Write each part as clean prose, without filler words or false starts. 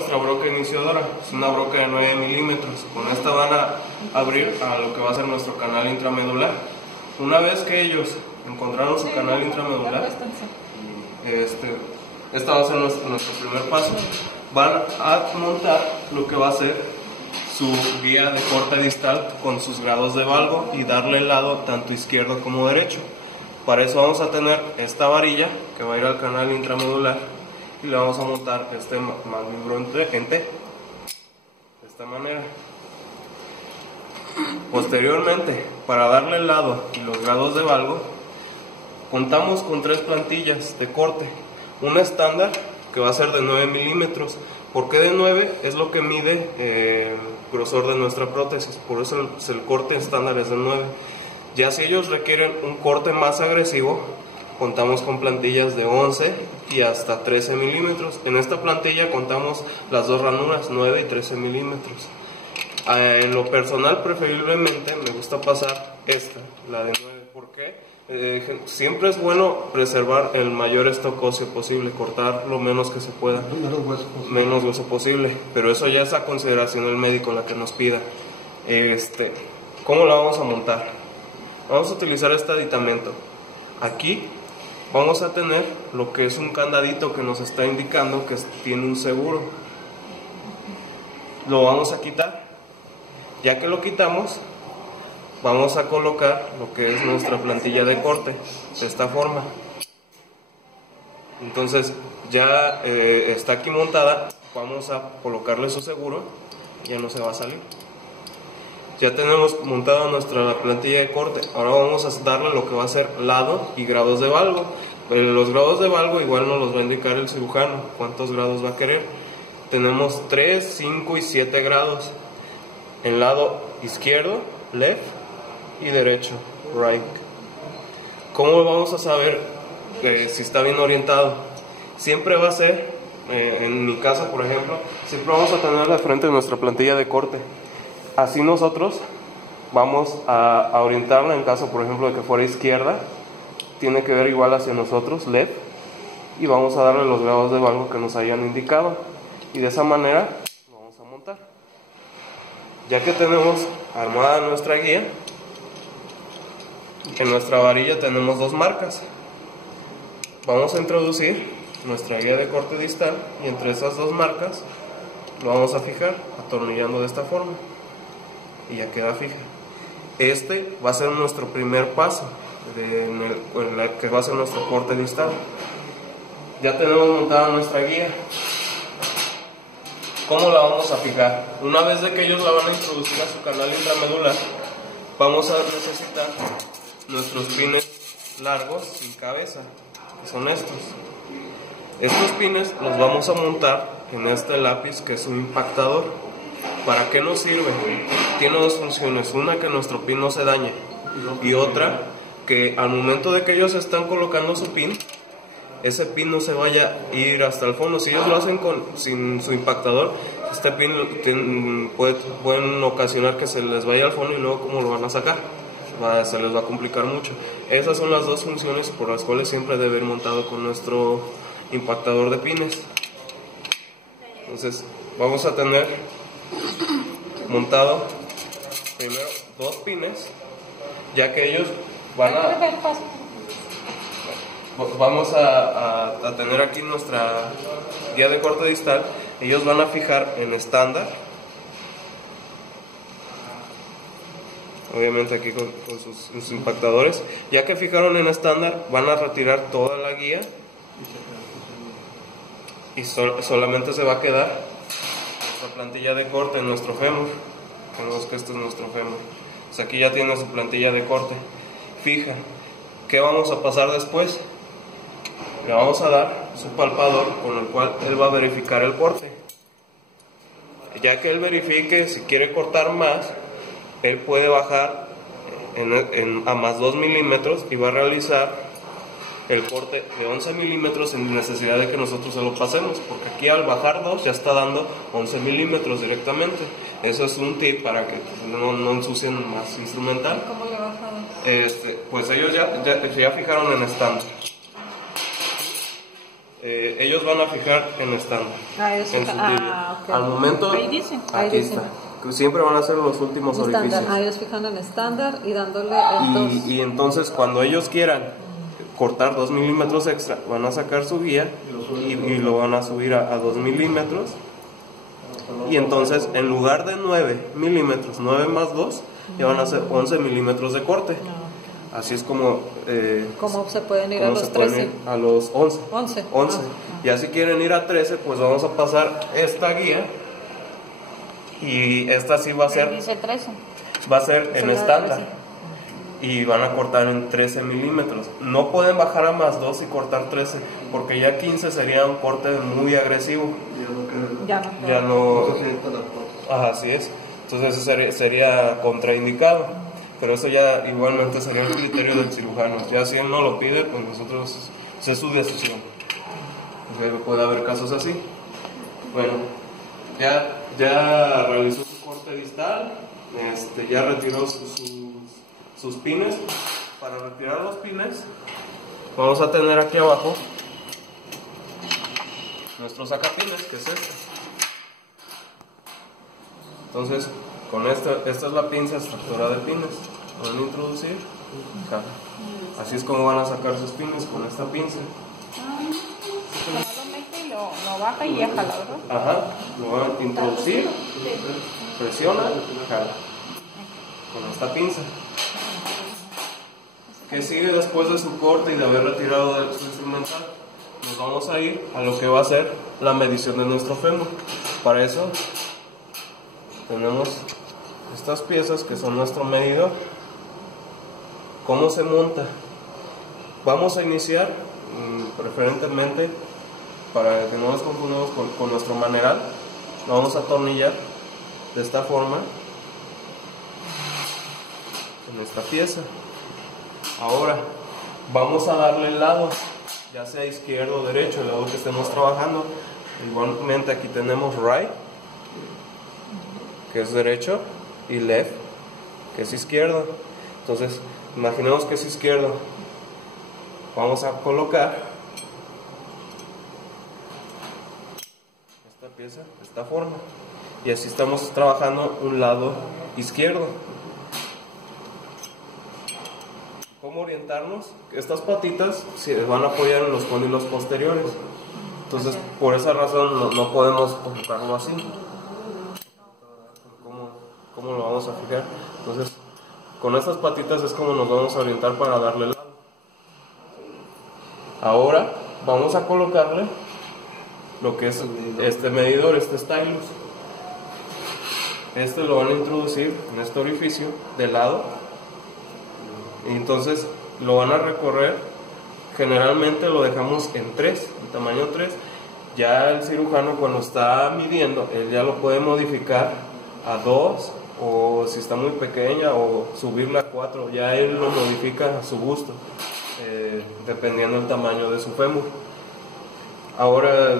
nuestra broca iniciadora, es una broca de 9 milímetros. Con esta van a abrir a lo que va a ser nuestro canal intramedular. Una vez que ellos encontraron su canal intramedular, este va a ser nuestro primer paso. Van a montar lo que va a ser su guía de corte distal con sus grados de valgo y darle el lado tanto izquierdo como derecho. Para eso vamos a tener esta varilla que va a ir al canal intramedular y le vamos a montar este mamífero en T, de esta manera. Posteriormente, para darle el lado y los grados de valgo, contamos con 3 plantillas de corte. Una estándar que va a ser de 9 milímetros. ¿Por qué de 9? Es lo que mide el grosor de nuestra prótesis, por eso el corte estándar es de 9. Ya si ellos requieren un corte más agresivo, contamos con plantillas de 11 y hasta 13 milímetros. En esta plantilla contamos las dos ranuras, 9 y 13 milímetros. En lo personal, preferiblemente me gusta pasar esta, la de 9. ¿Por qué? Siempre es bueno preservar el mayor stock óseo posible, cortar lo menos que se pueda, menos hueso posible, pero eso ya es a consideración del médico la que nos pida. ¿Cómo la vamos a montar? Vamos a utilizar este aditamento. Aquí vamos a tener lo que es un candadito que nos está indicando que tiene un seguro. Lo vamos a quitar. Ya que lo quitamos, vamos a colocar lo que es nuestra plantilla de corte de esta forma. Entonces ya está aquí montada, vamos a colocarle su seguro, ya no se va a salir. Ya tenemos montada nuestra plantilla de corte. Ahora vamos a darle lo que va a ser lado y grados de valgo. Los grados de valgo igual nos los va a indicar el cirujano, cuántos grados va a querer. Tenemos 3, 5 y 7 grados. En lado izquierdo, left, y derecho, right. ¿Cómo vamos a saber si está bien orientado? Siempre va a ser, en mi caso por ejemplo, siempre vamos a tener de frente nuestra plantilla de corte. Así nosotros vamos a orientarla en caso por ejemplo de que fuera izquierda, tiene que ver igual hacia nosotros, left, y vamos a darle los grados de valgo que nos hayan indicado, y de esa manera lo vamos a montar. Ya que tenemos armada nuestra guía, en nuestra varilla tenemos 2 marcas. Vamos a introducir nuestra guía de corte distal y entre esas 2 marcas lo vamos a fijar atornillando de esta forma y ya queda fija. Este va a ser nuestro primer paso que va a ser nuestro corte distal. Ya tenemos montada nuestra guía. ¿Cómo la vamos a fijar? Una vez de que ellos la van a introducir a su canal intramedular, vamos a necesitar nuestros pines largos sin cabeza, que son estos. Estos pines los vamos a montar en este lápiz que es un impactador. ¿Para qué nos sirve? Tiene 2 funciones, una que nuestro pin no se dañe y otra que al momento de que ellos están colocando su pin, ese pin no se vaya a ir hasta el fondo. Si ellos lo hacen sin su impactador, este pin pueden ocasionar que se les vaya al fondo y luego ¿cómo lo van a sacar? Se les va a complicar mucho. Esas son las 2 funciones por las cuales siempre debe ir montado con nuestro impactador de pines. Entonces vamos a tener montado primero 2 pines, ya que ellos van a... Vamos a tener aquí nuestra guía de corte distal. Ellos van a fijar en estándar, obviamente aquí con sus impactadores. Ya que fijaron en estándar, van a retirar toda la guía y solamente se va a quedar nuestra plantilla de corte en nuestro fémur. Tenemos que este es nuestro fémur. Pues aquí ya tiene su plantilla de corte fija. ¿Qué vamos a pasar después? Le vamos a dar su palpador con el cual él va a verificar el corte. Ya que él verifique si quiere cortar más, él puede bajar a más 2 milímetros y va a realizar el corte de 11 milímetros sin necesidad de que nosotros se lo pasemos, porque aquí al bajar 2 ya está dando 11 milímetros directamente. Eso es un tip para que no ensucien más instrumental. ¿Cómo le bajaron? Pues ellos ya fijaron en estándar. ellos van a fijar en estándar. En su tibia. Okay. Al momento, Ahí dice. aquí está. Que siempre van a ser los últimos orificios. Ellos fijan en estándar y dándole el 2. Y entonces cuando ellos quieran cortar 2 milímetros extra, van a sacar su guía y lo van a subir a 2 milímetros. Y entonces en lugar de 9 milímetros, 9 más 2, ya van a ser 11 milímetros de corte. Así es como... ¿Cómo se pueden ir a los 13? A los 11. 11. Ya si quieren ir a 13, pues vamos a pasar esta guía. Y esta sí va a ser... Dice 13. Va a ser en estándar. Y van a cortar en 13 milímetros. No pueden bajar a más 2 y cortar 13, porque ya 15 sería un corte muy agresivo. Ya no. Así es. Entonces eso sería contraindicado. Pero eso ya igualmente sería el criterio del cirujano. Ya si él no lo pide, pues nosotros, es su decisión. Entonces puede haber casos así. Bueno, ya realizó su corte distal, ya retiró sus pines. Para retirar los pines, vamos a tener aquí abajo nuestro sacapines, que es este. Entonces, con esta es la pinza extractora de pines. Van a introducir, jala. Así es como van a sacar sus pines, con esta pinza. Lo mete y lo baja y ya jala, ¿verdad? Ajá, lo van a introducir, presiona, jala. Con esta pinza. ¿Qué sigue después de su corte y de haber retirado de su instrumental? Nos vamos a ir a lo que va a ser la medición de nuestro fémur. Para eso tenemos estas piezas que son nuestro medidor. ¿Cómo se monta? Vamos a iniciar preferentemente, para que no nos confundamos con nuestro maneral, lo vamos a atornillar de esta forma en esta pieza. Ahora vamos a darle el lado, ya sea izquierdo o derecho, el lado que estemos trabajando. Igualmente aquí tenemos right, que es derecho, y left, que es izquierdo. Entonces imaginemos que es izquierdo. Vamos a colocar esta pieza de esta forma, y así estamos trabajando un lado izquierdo. ¿Cómo orientarnos? Estas patitas se van a apoyar en los cóndilos posteriores. Entonces, por esa razón no podemos colocarlo así. ¿Cómo lo vamos a fijar? Entonces, con estas patitas es como nos vamos a orientar para darle el lado. Ahora vamos a colocarle lo que es este medidor, este stylus. Este lo van a introducir en este orificio de lado. Y entonces lo van a recorrer. Generalmente lo dejamos en 3, en tamaño 3. Ya el cirujano, cuando está midiendo, él ya lo puede modificar a 2, o si está muy pequeña, o subirla a 4. Ya él lo modifica a su gusto, dependiendo del tamaño de su fémur. Ahora,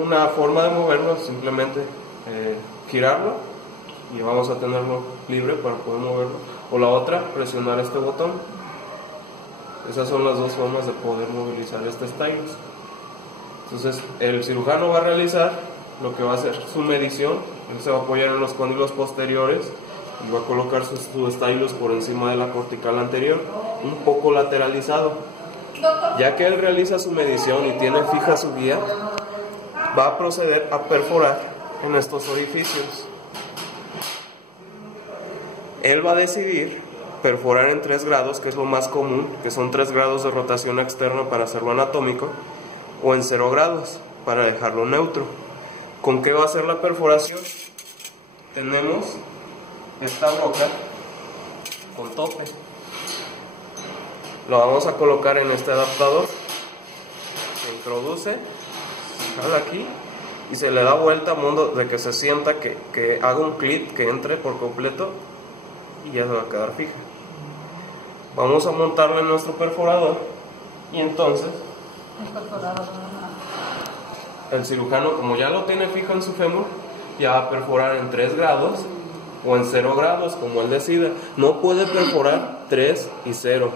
una forma de moverlo es simplemente girarlo, y vamos a tenerlo libre para poder moverlo. O la otra, presionar este botón. Esas son las dos formas de poder movilizar este stylus. Entonces el cirujano va a realizar lo que va a hacer su medición. Él se va a apoyar en los cóndilos posteriores y va a colocar su stylus por encima de la cortical anterior, un poco lateralizado. Ya que él realiza su medición y tiene fija su guía, va a proceder a perforar en estos orificios. Él va a decidir perforar en 3 grados, que es lo más común, que son 3 grados de rotación externa para hacerlo anatómico, o en 0 grados para dejarlo neutro. ¿Con qué va a ser la perforación? Tenemos esta broca con tope. Lo vamos a colocar en este adaptador. Se introduce, se jala aquí y se le da vuelta a modo de que se sienta que haga un clip, que entre por completo, y ya se va a quedar fija. Vamos a montarle en nuestro perforador, y entonces el cirujano, como ya lo tiene fijo en su fémur, ya va a perforar en 3 grados o en 0 grados, como él decida. No puede perforar 3 y 0,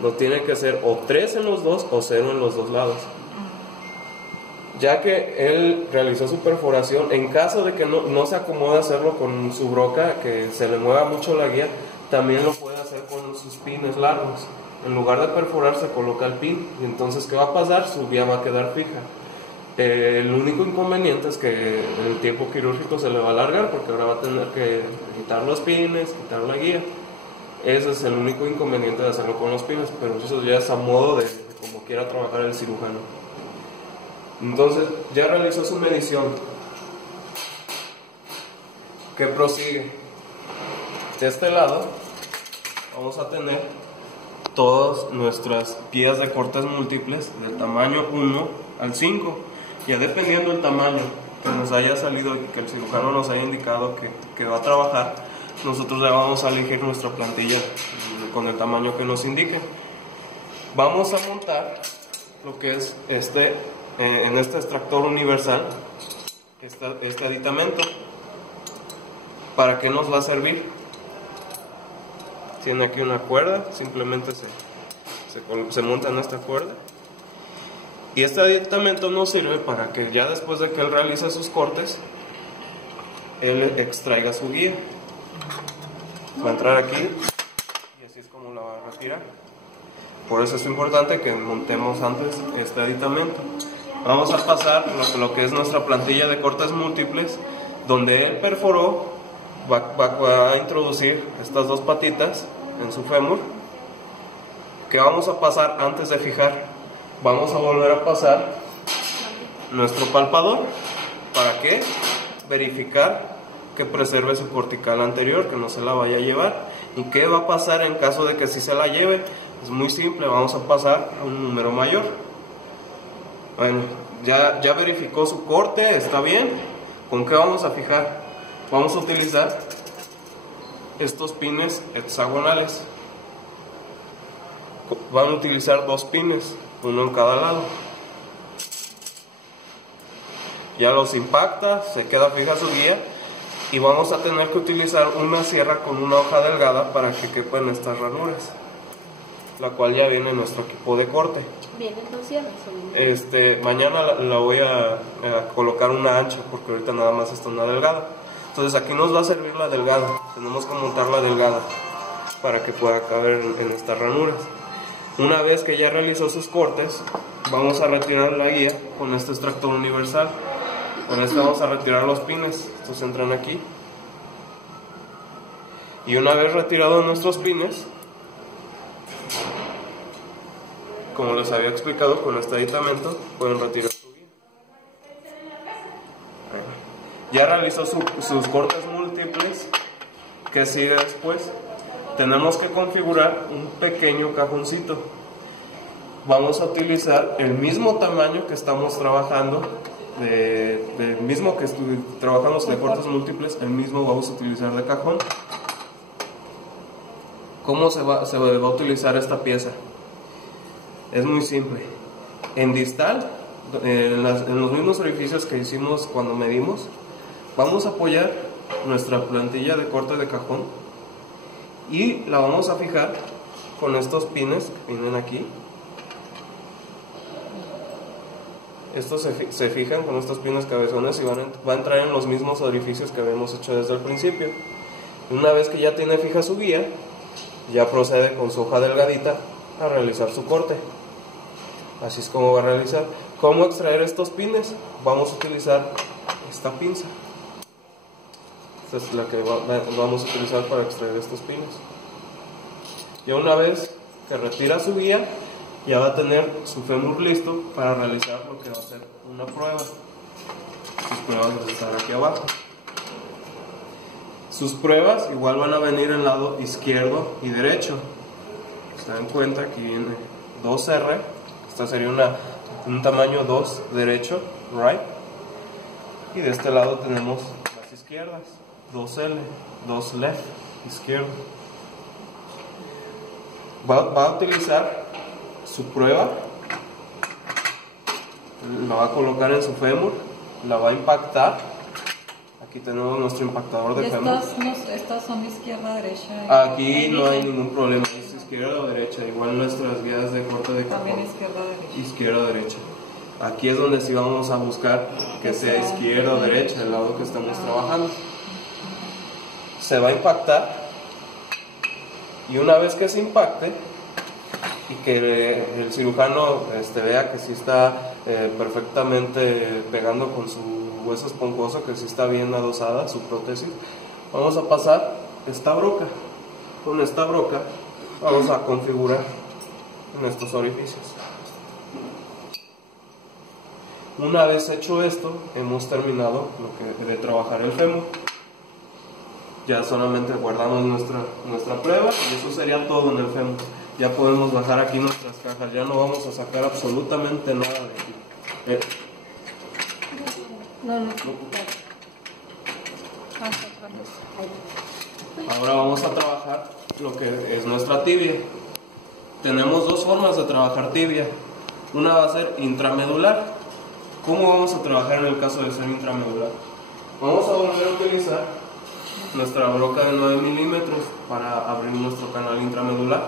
no tiene que ser o 3 en los dos o 0 en los dos lados. Ya que él realizó su perforación, en caso de que no se acomode hacerlo con su broca, que se le mueva mucho la guía, también lo puede hacer con sus pines largos. En lugar de perforar, se coloca el pin, y entonces ¿qué va a pasar? Su guía va a quedar fija. El único inconveniente es que el tiempo quirúrgico se le va a alargar, porque ahora va a tener que quitar los pines, quitar la guía. Ese es el único inconveniente de hacerlo con los pines, pero eso ya es a modo de como quiera trabajar el cirujano. Entonces, ya realizó su medición. ¿Qué prosigue? De este lado vamos a tener todas nuestras guías de cortes múltiples del tamaño 1 al 5. Ya dependiendo del tamaño que nos haya salido, que el cirujano nos haya indicado que va a trabajar, nosotros le vamos a elegir nuestra plantilla con el tamaño que nos indique. Vamos a montar lo que es en este extractor universal, este aditamento. ¿Para qué nos va a servir? Tiene aquí una cuerda, simplemente se monta en esta cuerda. Y este aditamento nos sirve para que ya después de que él realice sus cortes, él extraiga su guía. Va a entrar aquí y así es como la va a retirar. Por eso es importante que montemos antes este aditamento. Vamos a pasar lo que es nuestra plantilla de cortes múltiples, donde él perforó, va a introducir estas dos patitas en su fémur. ¿Qué vamos a pasar antes de fijar? Vamos a volver a pasar nuestro palpador. ¿Para qué? Verificar que preserve su cortical anterior, que no se la vaya a llevar. ¿Y qué va a pasar en caso de que sí se la lleve? Es muy simple, vamos a pasar a un número mayor. Bueno, ya verificó su corte, está bien. ¿Con qué vamos a fijar? Vamos a utilizar estos pines hexagonales. Van a utilizar dos pines, uno en cada lado. Ya los impacta, se queda fija su guía. Y vamos a tener que utilizar una sierra con una hoja delgada para que quepan estas ranuras, la cual ya viene en nuestro equipo de corte. ¿Vienen dos sierras? Mañana la voy a colocar una ancha, porque ahorita nada más está una delgada. Entonces aquí nos va a servir la delgada. Tenemos que montar la delgada para que pueda caber en estas ranuras. Una vez que ya realizó sus cortes, vamos a retirar la guía con este extractor universal. Con esto vamos a retirar los pines. Estos entran aquí. Y una vez retirados nuestros pines, como les había explicado, con este aditamento pueden retirar su guía. Ya realizó sus cortes múltiples. ¿Qué sigue después? Tenemos que configurar un pequeño cajoncito. Vamos a utilizar el mismo tamaño que estamos trabajando, del mismo que trabajamos de cortes múltiples, el mismo vamos a utilizar de cajón. ¿Cómo se va a utilizar esta pieza? Es muy simple. En distal, en los mismos orificios que hicimos cuando medimos, vamos a apoyar nuestra plantilla de corte de cajón y la vamos a fijar con estos pines que vienen aquí. Estos se fijan con estos pines cabezones y va a entrar en los mismos orificios que habíamos hecho desde el principio. Una vez que ya tiene fija su guía, ya procede con su hoja delgadita a realizar su corte. Así es como va a realizar. ¿Cómo extraer estos pines? Vamos a utilizar esta pinza. Esta es la que vamos a utilizar para extraer estos pines. Ya una vez que retira su guía, ya va a tener su fémur listo para realizar lo que va a ser una prueba. Sus pruebas van a estar aquí abajo. Sus pruebas igual van a venir en el lado izquierdo y derecho. Se dan cuenta, aquí viene 2R. Esta sería un tamaño 2 derecho, right. Y de este lado tenemos las izquierdas, 2L, 2 left, izquierdo. Va a utilizar su prueba, la va a colocar en su fémur, la va a impactar. Aquí tenemos nuestro impactador de fémur. Estas son izquierda-derecha. Aquí no hay ningún problema, es izquierda o derecha, igual nuestras guías de corte de cajón. También izquierda-derecha. Izquierda-derecha. Aquí es donde sí vamos a buscar que sea izquierda o derecha, el lado que estamos trabajando. Se va a impactar, y una vez que se impacte y que el cirujano vea que sí está perfectamente pegando con su hueso esponjoso, que sí está bien adosada su prótesis, vamos a pasar esta broca. Con esta broca vamos a configurar en estos orificios. Una vez hecho esto, hemos terminado de trabajar el fémur. Ya solamente guardamos nuestra prueba y eso sería todo en el fémur. Ya podemos bajar aquí nuestras cajas, ya no vamos a sacar absolutamente nada de aquí. Ahora vamos a trabajar lo que es nuestra tibia. Tenemos dos formas de trabajar tibia. Una va a ser intramedular. ¿Cómo vamos a trabajar en el caso de ser intramedular? Vamos a volver a utilizar nuestra broca de 9 milímetros para abrir nuestro canal intramedular.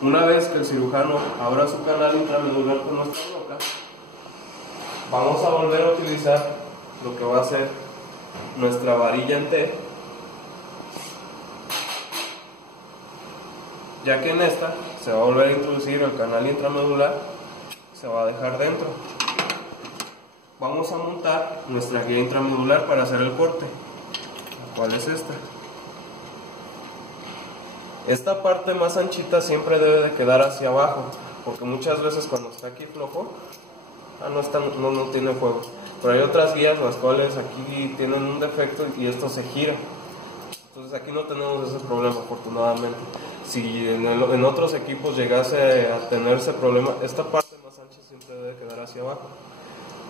Una vez que el cirujano abra su canal intramedular con nuestra broca, vamos a volver a utilizar lo que va a ser nuestra varilla en T, ya que en esta se va a volver a introducir el canal intramedular, se va a dejar dentro. Vamos a montar nuestra guía intramedular para hacer el corte, la cual es esta. Esta parte más anchita siempre debe de quedar hacia abajo, porque muchas veces cuando está aquí flojo, no tiene juego. Pero hay otras guías las cuales aquí tienen un defecto y esto se gira. Entonces aquí no tenemos ese problema, afortunadamente. Si en otros equipos llegase a tener ese problema, esta parte más ancha siempre debe quedar hacia abajo.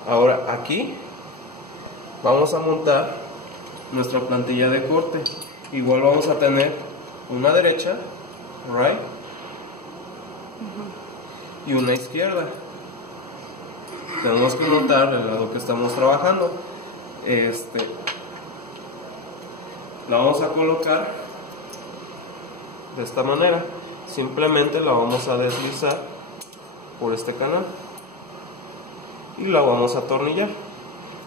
Ahora aquí vamos a montar nuestra plantilla de corte. Igual vamos a tener una derecha, right, y una izquierda. Tenemos que montar el lado que estamos trabajando. La vamos a colocar de esta manera. Simplemente la vamos a deslizar por este canal y la vamos a atornillar.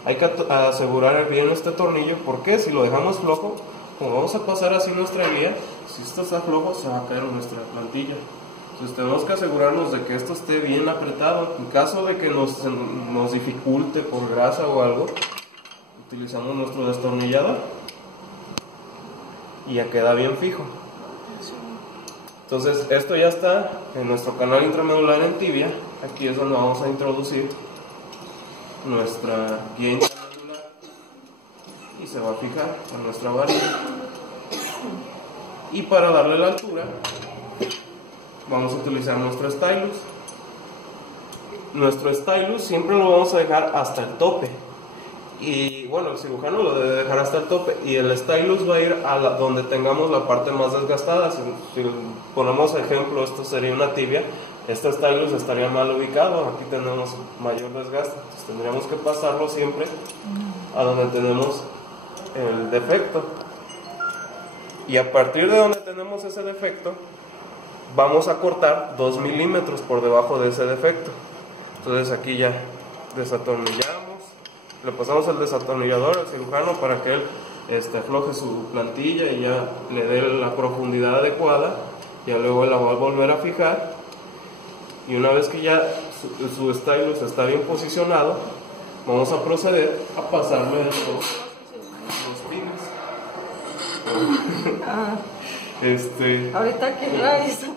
Hay que asegurar bien este tornillo, porque si lo dejamos flojo, como vamos a pasar así nuestra guía, si esto está flojo se va a caer en nuestra plantilla. Entonces tenemos que asegurarnos de que esto esté bien apretado. En caso de que nos dificulte por grasa o algo, utilizamos nuestro destornillador y ya queda bien fijo. Entonces esto ya está en nuestro canal intramedular en tibia. Aquí es donde vamos a introducir nuestra guía intramedular y se va a fijar en nuestra varilla. Y para darle la altura vamos a utilizar nuestro stylus. Nuestro stylus siempre lo vamos a dejar hasta el tope, y bueno, el cirujano lo debe dejar hasta el tope, y el stylus va a ir a donde tengamos la parte más desgastada. Si ponemos ejemplo, esto sería una tibia, este stylus estaría mal ubicado, aquí tenemos mayor desgaste, entonces tendríamos que pasarlo siempre a donde tenemos el defecto, y a partir de donde tenemos ese defecto vamos a cortar 2 milímetros por debajo de ese defecto. Entonces aquí ya desatornillamos, le pasamos el desatornillador al cirujano para que él afloje su plantilla y ya le dé la profundidad adecuada. Ya luego él la va a volver a fijar, y una vez que ya su stylus está bien posicionado, vamos a proceder a pasarle los pines. Ahorita que la hizo.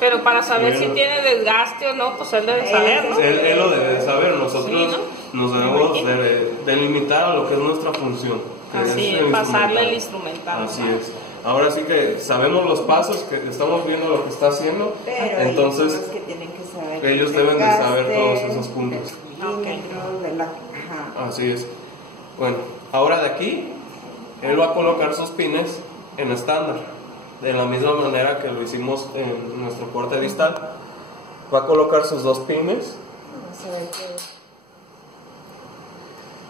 Pero para saber si tiene desgaste o no, pues él debe saber, ¿no? Él lo debe saber. Nosotros Sí, ¿no? nos debemos delimitar a lo que es nuestra función, que Así es el pasarle el instrumental. instrumental. Así es. Ahora sí que sabemos los pasos, que estamos viendo lo que está haciendo, pero entonces ellos que tienen que saber, ellos deben de saber todos esos puntos. Milímetros de la... Ajá. Así es. Bueno, ahora de aquí él va a colocar sus pines en estándar, de la misma manera que lo hicimos en nuestro corte distal. Va a colocar sus 2 pines,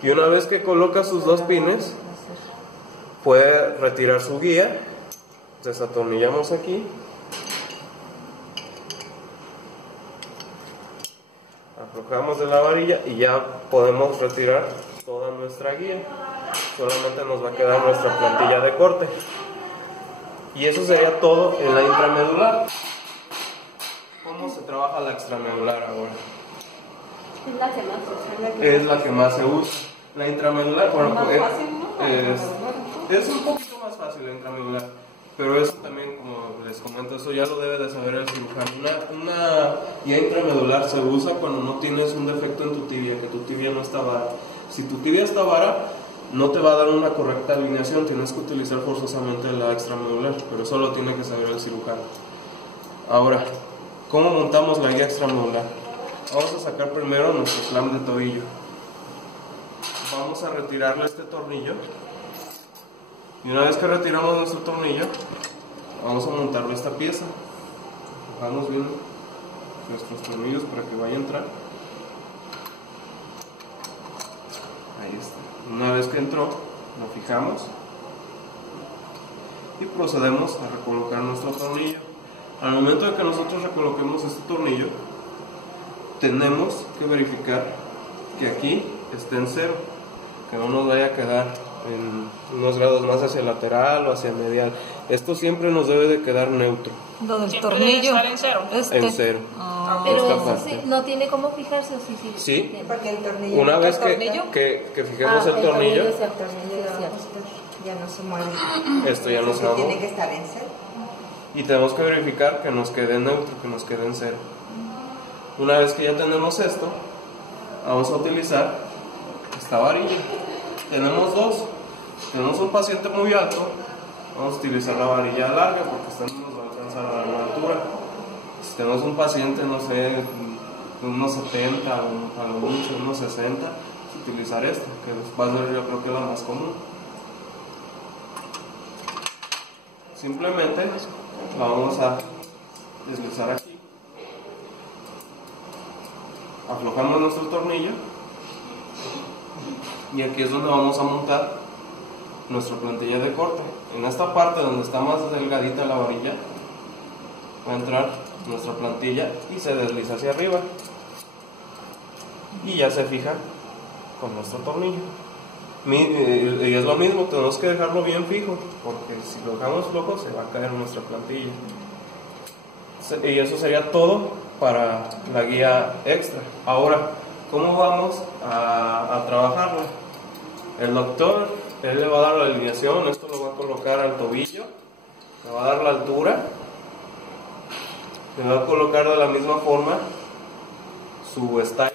y una vez que coloca sus 2 pines puede retirar su guía. Desatornillamos aquí aflojamos de la varilla y ya podemos retirar toda nuestra guía. Solamente nos va a quedar nuestra plantilla de corte. Y eso sería todo en la intramedular. ¿Cómo se trabaja la extramedular ahora? Es la que más se usa. Es la que más se usa. La intramedular, bueno, Más fácil, ¿no? es un poquito más fácil la intramedular. Pero eso también, como les comento, eso ya lo debe de saber el cirujano. Una guía intramedular se usa cuando no tienes un defecto en tu tibia, que tu tibia no está vara. Si tu tibia está vara, no te va a dar una correcta alineación, tienes que utilizar forzosamente la extramedular, pero eso lo tiene que saber el cirujano. Ahora, ¿cómo montamos la guía extramedular? Vamos a sacar primero nuestro clamp de tobillo. Vamos a retirarle este tornillo. Y una vez que retiramos nuestro tornillo, vamos a montarle esta pieza. Vamos viendo nuestros tornillos para que vaya a entrar. Ahí está. Una vez que entró, lo fijamos y procedemos a recolocar nuestro tornillo. Al momento de que nosotros recoloquemos este tornillo, tenemos que verificar que aquí esté en cero, que no nos vaya a quedar en unos grados más hacia el lateral o hacia el medial. Esto siempre nos debe de quedar neutro. Lo del Siempre tornillo. debe estar en cero. En cero. Pero Esta eso parte. sí, no tiene cómo fijarse o sí. Sí. Porque el tornillo. Una vez tornillo? que fijemos el tornillo, es el tornillo, es cierto. Ya no se mueve. esto ya no se Porque va a tiene mover. que estar en cero. Y tenemos que verificar que nos quede neutro, que nos quede en cero. Una vez que ya tenemos esto, vamos a utilizar esta varilla. Tenemos dos. Si tenemos un paciente muy alto, vamos a utilizar la varilla larga porque esta no nos va a alcanzar a dar una altura. Si tenemos un paciente, no sé, de unos 70 o a lo mucho unos 60, vamos a utilizar esta, que va a ser yo creo que la más común. Simplemente la vamos a deslizar aquí. Aflojamos nuestro tornillo y aquí es donde vamos a montar nuestra plantilla de corte. En esta parte donde está más delgadita la varilla va a entrar nuestra plantilla y se desliza hacia arriba y ya se fija con nuestro tornillo. Y es lo mismo, tenemos que dejarlo bien fijo porque si lo dejamos flojo se va a caer nuestra plantilla. Y eso sería todo para la guía extra. Ahora, ¿cómo vamos a trabajarla? El doctor, él le va a dar la alineación, esto lo va a colocar al tobillo, le va a dar la altura, le va a colocar de la misma forma su stylus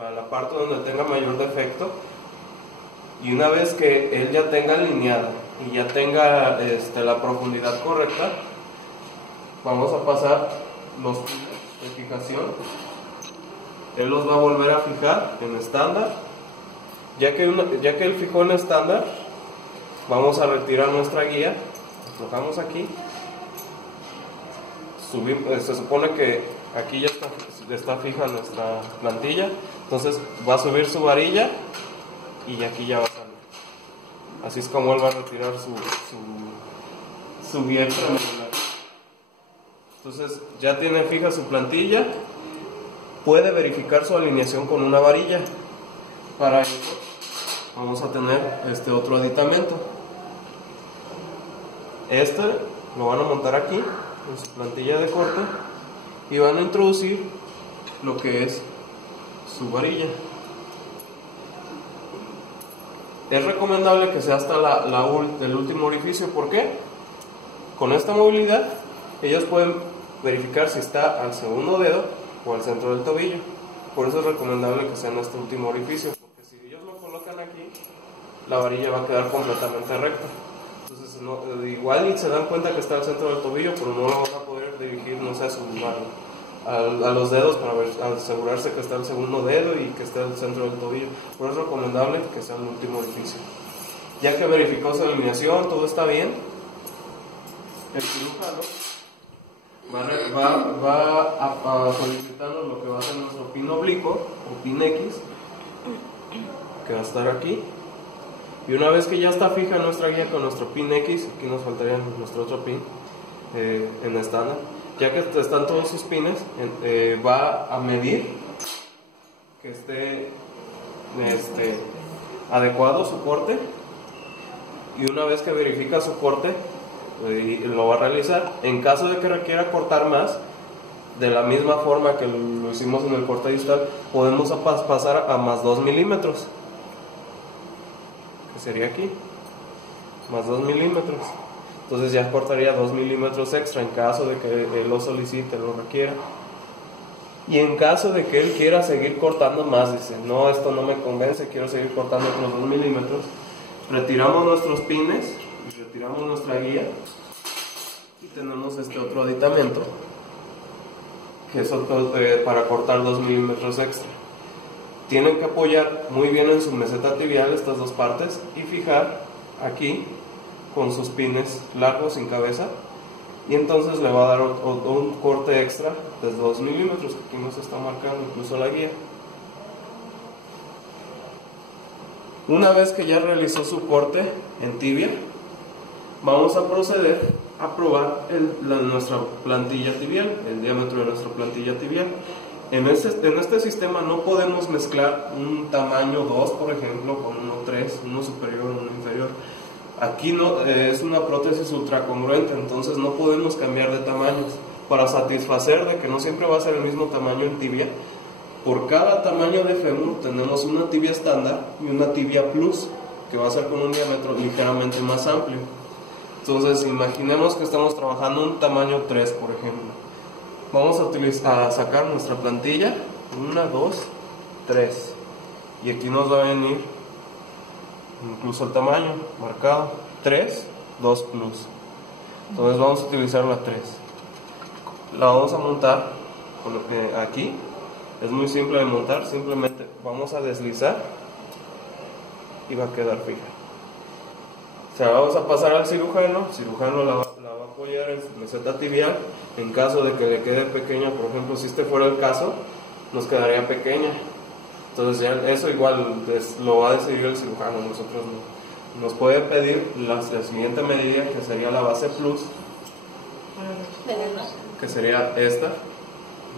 a la parte donde tenga mayor defecto. Y una vez que él ya tenga alineada y ya tenga la profundidad correcta, vamos a pasar los pines de fijación. Él los va a volver a fijar en estándar. Ya que él fijó en estándar, vamos a retirar nuestra guía, aflojamos aquí, subimos, se supone que aquí ya está fija nuestra plantilla, entonces va a subir su varilla y aquí ya va a salir. Así es como él va a retirar su guía extramedular. Entonces ya tiene fija su plantilla, puede verificar su alineación con una varilla. Para eso vamos a tener este otro aditamento. Este lo van a montar aquí en su plantilla de corte y van a introducir lo que es su varilla. Es recomendable que sea hasta el último orificio. ¿Por qué? Con esta movilidad ellos pueden verificar si está al segundo dedo o al centro del tobillo. Por eso es recomendable que sea en este último orificio, porque si ellos lo colocan aquí, la varilla va a quedar completamente recta. Entonces igual y se dan cuenta que está al centro del tobillo, pero no lo van a poder dirigir, no sé, a los dedos para asegurarse que está el segundo dedo y que esté al centro del tobillo. Por eso es recomendable que sea el último orificio. Ya que verificó su alineación, todo está bien, el cirujano va a solicitarnos lo que va a ser nuestro pin oblicuo o pin X, que va a estar aquí. Y una vez que ya está fija nuestra guía con nuestro pin X, aquí nos faltaría nuestro otro pin en estándar. Ya que están todos sus pines, va a medir que esté adecuado su corte, y una vez que verifica su corte lo va a realizar. En caso de que requiera cortar más, de la misma forma que lo hicimos en el corte distal, podemos pasar a más 2 milímetros, que sería aquí, más 2 milímetros. Entonces ya cortaría 2 milímetros extra en caso de que él lo solicite, lo requiera. Y en caso de que él quiera seguir cortando más, dice, no, esto no me convence, quiero seguir cortando otros 2 milímetros, retiramos nuestros pines y retiramos nuestra guía, y tenemos este otro aditamento, que es para cortar 2 milímetros extra. Tienen que apoyar muy bien en su meseta tibial estas dos partes y fijar aquí con sus pines largos sin cabeza, y entonces le va a dar un corte extra de 2 milímetros, que aquí nos está marcando incluso la guía. Una vez que ya realizó su corte en tibia, vamos a proceder a probar nuestra plantilla tibial, el diámetro de nuestra plantilla tibial. En este sistema no podemos mezclar un tamaño 2, por ejemplo, con uno 3, uno superior, uno inferior. Aquí no, es una prótesis ultracongruente, entonces no podemos cambiar de tamaños. Para satisfacer de que no siempre va a ser el mismo tamaño en tibia, por cada tamaño de fémur tenemos una tibia estándar y una tibia plus, que va a ser con un diámetro ligeramente más amplio. Entonces imaginemos que estamos trabajando un tamaño 3, por ejemplo. Vamos a sacar nuestra plantilla, 1, 2, 3, y aquí nos va a venir incluso el tamaño marcado, 3, 2 plus. Entonces vamos a utilizar la 3. La vamos a montar aquí. Es muy simple de montar, simplemente vamos a deslizar y va a quedar fija. O sea, vamos a pasar al cirujano, el cirujano la va a apoyar en su meseta tibial. En caso de que le quede pequeña, por ejemplo, si este fuera el caso, nos quedaría pequeña. Entonces ya eso igual lo va a decidir el cirujano, nosotros no. Nos puede pedir la siguiente medida, que sería la base plus, que sería esta.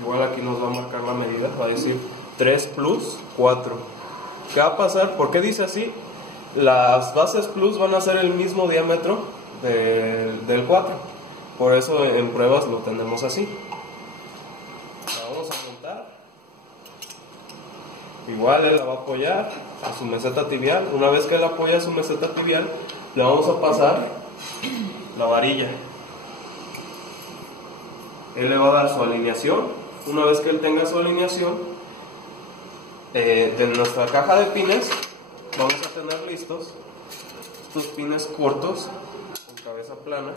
Igual aquí nos va a marcar la medida, va a decir 3 plus 4. ¿Qué va a pasar? ¿Por qué dice así? Las bases plus van a ser el mismo diámetro del 4. Por eso en pruebas lo tenemos así. La vamos a montar. Igual él la va a apoyar a su meseta tibial. Una vez que él apoya a su meseta tibial, le vamos a pasar la varilla. Él le va a dar su alineación. Una vez que él tenga su alineación, de nuestra caja de pines, vamos a tener listos estos pines cortos, con cabeza plana.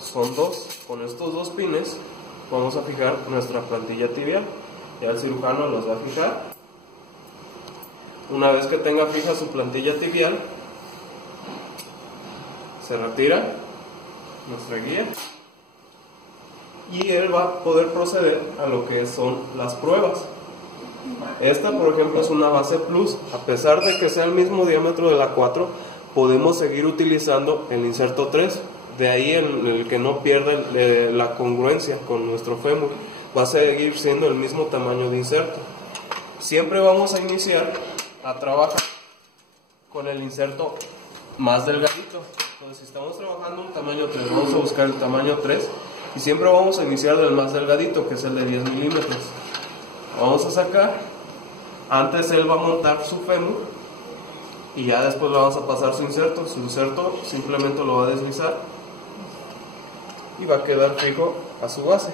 Son 2. Con estos 2 pines vamos a fijar nuestra plantilla tibial. Ya el cirujano los va a fijar. Una vez que tenga fija su plantilla tibial, se retira nuestra guía y él va a poder proceder a lo que son las pruebas. Esta, por ejemplo, es una base plus. A pesar de que sea el mismo diámetro de la 4, podemos seguir utilizando el inserto 3. De ahí el que no pierda la congruencia con nuestro fémur. Va a seguir siendo el mismo tamaño de inserto. Siempre vamos a iniciar a trabajar con el inserto más delgadito. Entonces, si estamos trabajando un tamaño 3, vamos a buscar el tamaño 3 y siempre vamos a iniciar del más delgadito, que es el de 10 milímetros. Vamos a sacar. Antes él va a montar su fémur y ya después le vamos a pasar su inserto. Su inserto simplemente lo va a deslizar y va a quedar fijo a su base.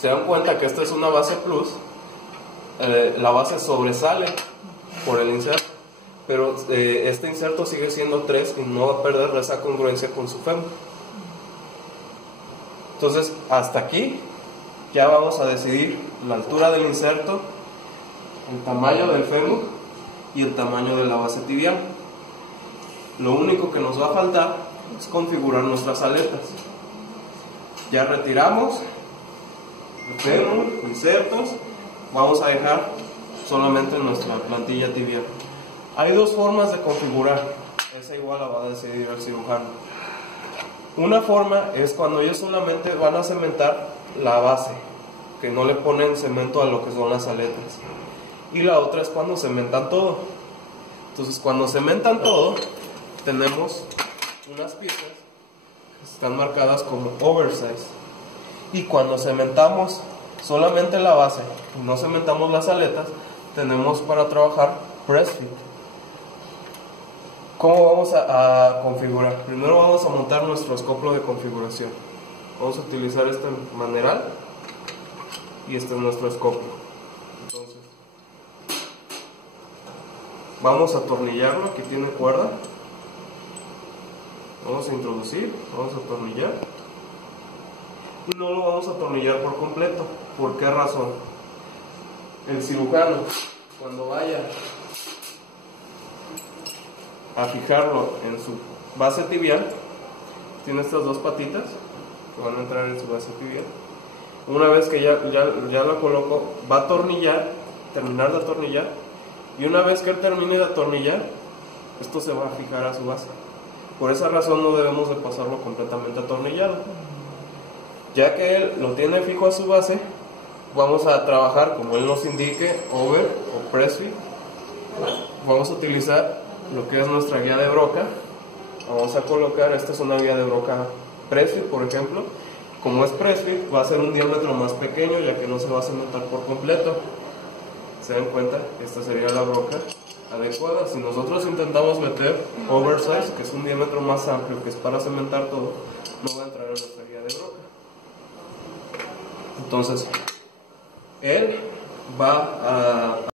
Se dan cuenta que esta es una base plus. La base sobresale por el inserto, pero este inserto sigue siendo 3 y no va a perder esa congruencia con su fémur. Entonces, hasta aquí ya vamos a decidir la altura del inserto, el tamaño del fémur y el tamaño de la base tibial. Lo único que nos va a faltar es configurar nuestras aletas. Ya retiramos el fémur, insertos. Vamos a dejar solamente nuestra plantilla tibial. Hay 2 formas de configurar. Esa igual la va a decidir el cirujano. Una forma es cuando ellos solamente van a cementar la base. que no le ponen cemento a lo que son las aletas. Y la otra es cuando cementan todo. Entonces, cuando cementan todo, tenemos unas piezas que están marcadas como oversize. Y cuando cementamos solamente la base y no cementamos las aletas, tenemos para trabajar press fit. ¿Cómo vamos a configurar? Primero vamos a montar nuestro escoplo de configuración. Vamos a utilizar este maneral y este es nuestro escoplo. Entonces, vamos a atornillarlo, aquí tiene cuerda. Vamos a introducir, vamos a atornillar. Y no lo vamos a atornillar por completo. ¿Por qué razón? El cirujano, cuando vaya a fijarlo en su base tibial, tiene estas dos patitas que van a entrar en su base tibial. Una vez que ya la coloco, va a atornillar, terminar de atornillar, y una vez que él termine de atornillar, esto se va a fijar a su base. Por esa razón no debemos de pasarlo completamente atornillado. Ya que él lo tiene fijo a su base, vamos a trabajar como él nos indique, over o press fit. Vamos a utilizar lo que es nuestra guía de broca. Vamos a colocar, esta es una guía de broca press fit, por ejemplo. Como es press fit, va a ser un diámetro más pequeño, ya que no se va a cementar por completo. ¿Se dan cuenta? Esta sería la broca adecuada. Si nosotros intentamos meter oversize, que es un diámetro más amplio, que es para cementar todo, no va a entrar en nuestra guía de broca. Entonces, él va a